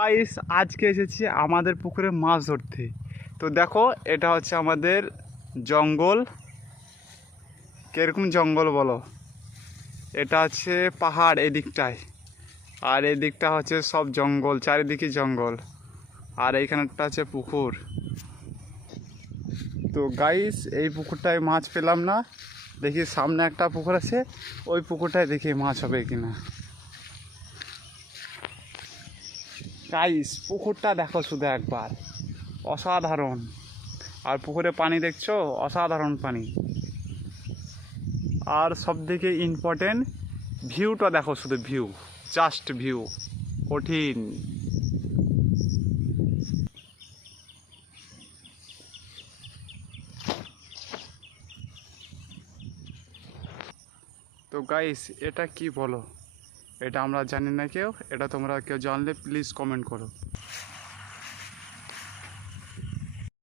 Guys আজকে এসেছি আমাদের পুকুরে মাছ ধরতে। তো দেখো এটা হচ্ছে আমাদের জঙ্গল। কিরকম জঙ্গল বলো, এটা হচ্ছে পাহাড় এদিকটায়, আর এদিকটা হচ্ছে সব জঙ্গল, চারিদিকে জঙ্গল, আর এইখানটা হচ্ছে পুকুর। তো গাইস এই পুকুরটায় মাছ পেলাম না, দেখি সামনে একটা পুকুর আছে, ওই পুকুরটায় দেখি মাছ হবে কিনা। গাইস পুকুরটা দেখো শুধু একবার, অসাধারণ। আর পুকুরে পানি দেখছো, অসাধারণ পানি। আর সবথেকে ইম্পর্টেন্ট ভিউটা দেখো শুধু, ভিউ, জাস্ট ভিউ, কঠিন। তো গাইস এটা কি বলো, এটা আমরা জানি না কেউ, এটা তোমরা কেউ জানলে প্লিজ কমেন্ট করো।